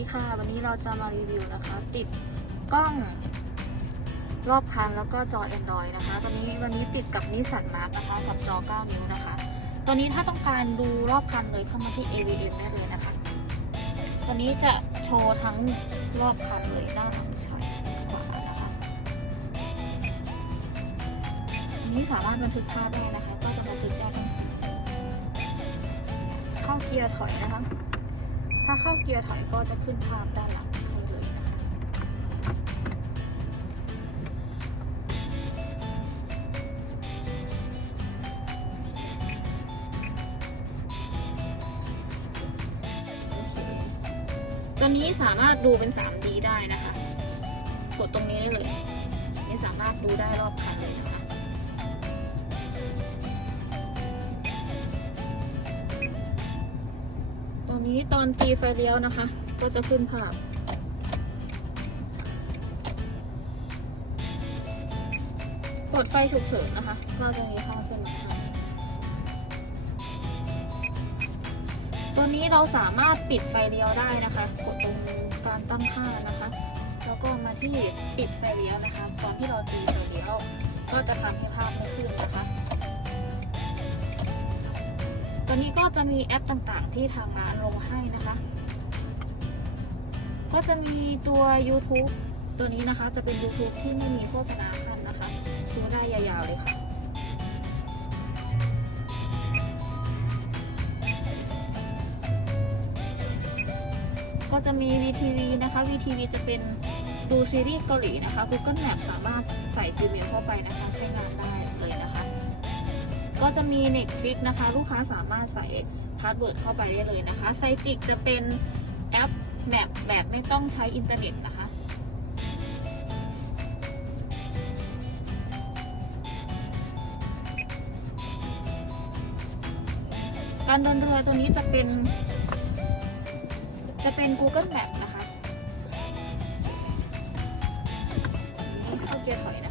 ีค่ะ วันนี้เราจะมารีวิวนะคะ ติดกล้องรอบคันแล้วก็จอ Android นะคะ ตอนนี้วันนี้ติดกับนิสสันมาร์นะคะกับจอ 9 นิ้วนะคะตัวนี้ถ้าต้องการดูรอบคันเลยเข้ามาที่ AVM ได้เลยนะคะตัวนี้จะโชว์ทั้งรอบคันเลยหน้าหลังซ้ายขวานะคะอันนี้สามารถบันทึกภาพได้นะคะ ก็จะบันทึกได้ทั้งสี่เข้าเกียร์ถอยนะคะ ถ้าเข้าเกียร์ถอยก็จะขึ้นภาพด้านหลังให้เลยนะคะตัวนี้สามารถดูเป็น 3D ได้นะคะ กดตรงนี้ได้เลย นี่สามารถดูได้รอบคันเลยนะคะ นี้ตอนตีไฟเลี้ยวนะคะ ก็จะขึ้นภาพกดไฟฉุกเฉินนะคะก็จะมีภาพขึ้นมาให้ตัวนี้เราสามารถปิดไฟเลี้ยวได้นะคะ กดตรงการตั้งค่านะคะ แล้วก็มาที่ปิดไฟเลี้ยวนะคะ ตอนที่เราตีไฟเลี้ยวก็จะทำให้ภาพไม่ขึ้นนะคะ ตัวนี้ก็จะมีแอปต่างๆ ที่ทางร้านลงให้นะคะ ก็จะมีตัว YouTube ตัวนี้นะคะจะเป็น YouTube ที่ไม่มีโฆษณาขั้นนะคะดูได้ยาวๆเลยค่ะก็จะมี VTV นะคะ VTV จะเป็นดูซีรีส์เกาหลีนะคะ Google Map สามารถใส่ Gmail เข้าไปนะคะ ใช้งานได้เลยนะคะ ก็จะมี Netflix นะคะ ลูกค้าสามารถใส่พาสเวิร์ดเข้าไปได้เลยนะคะไซจิกจะเป็นแอปแมบแบบไม่ต้องใช้อินเทอร์เน็ตนะคะการเดินเรือตัวนี้จะเป็น จะเป็น Google Map นะคะเข้าเกียร์ถอยนะ